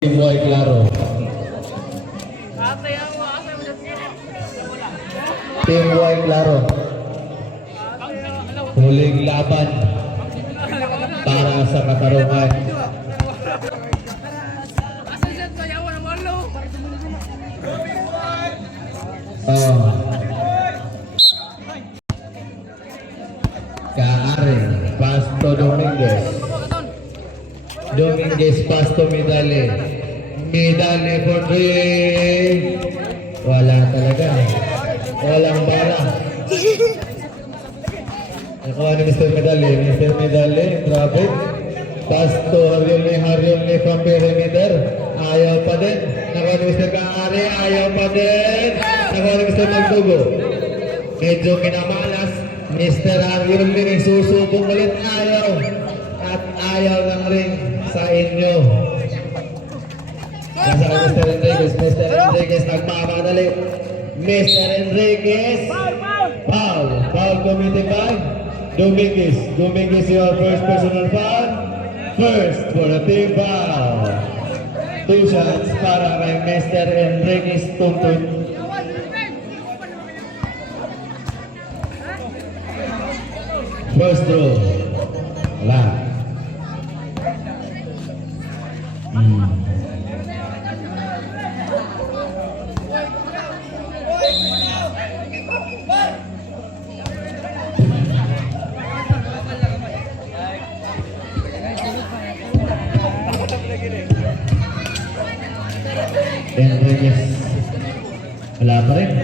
Boy Claro. Team Boy Claro. Huling laban para sa katarungan. Kaare, Pasto Dominguez. Dominguez, Pasto, Medale. Medale for 3. Wala talaga. Walang bala. Nakuha ni Mr. Medale. Mr. Medale, grabe. Pasto, Haryol from perimeter. Ayaw pa din. Nakuha ni Mr. Kaare. Ayaw pa din. Nakuha ni Mr. Magdugo. Medyo kinamalas. Mr. Haryol din susubong ulit. Ayaw. At ayaw ng ring sa inyo. Nasa Mr. Enriquez. Mr. Enriquez nagmamadali. Mr. Enriquez. Foul. Foul committed by Dominguez. Dominguez, your first personal foul. First for a team foul. 2 shots para kay Mr. Enriquez Tuntun. First throw. Wala. Enriquez. Wala pa rin.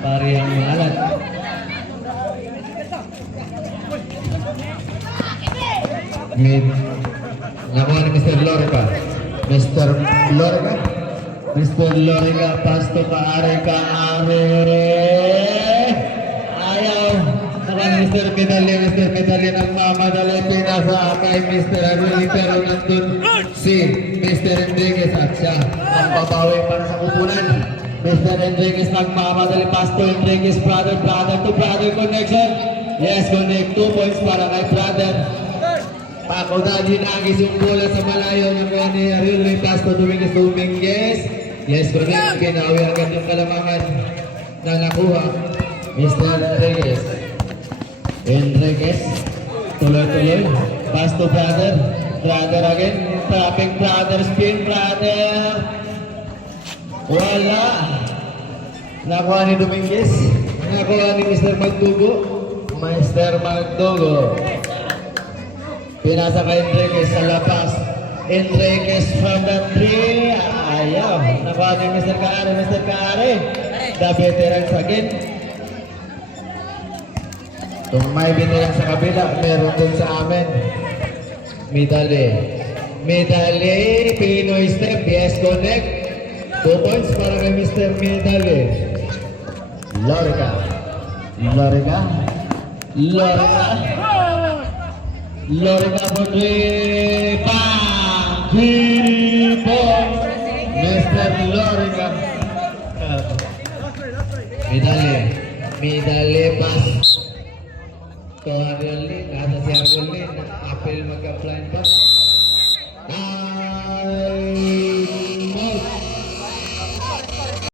Pari ang maalat. Mid. Nakuha ni Mr. Lorica. Mr. Lorica. Mr. Lorica. Pasto Kaare. Ayaw. Nakuha ni Mr. Medale. Mr. Medale nagmamadali. Pinasa kay Mr. Haryol. Pero nandun si Mr. Enriquez at siya ang babawi para sa kupunan. Mr. Enriquez nagmamadali. Pasto Enriquez. Brother to brother connection. Yes, connect. 2 points para kay brother. Paco Daddy nagis yung bola sa malayo ng mga ni Haryol. May Pasto Dominguez. Yes, connect. Ginawi agad yung kalamangan na nakuha. Mr. Enriquez. Enriquez. Tuloy-tuloy. Pasto brother. Brother again. Traffic brother. Spin brother. Wala. Nakuha ni Dominguez. Nakuha ni Mr. Magdugo. Mr. Magdugo. Pinasa kay Enriquez sa lapas. Enriquez from the 3. Ayaw. Nakuha ni Mr. Kaare. Mr. Kaare. The veterans again. Kung may veteran sa kabila, meron din sa amin. Medale. Pinoy step. Yes, connect. 2 points para kay Mr. Medale. Lorica. Lorica for 3. Bang! 3 points. Mr. Lorica. Medale pass. So Haryol, nasa si Haryol, apel magka-blind pass.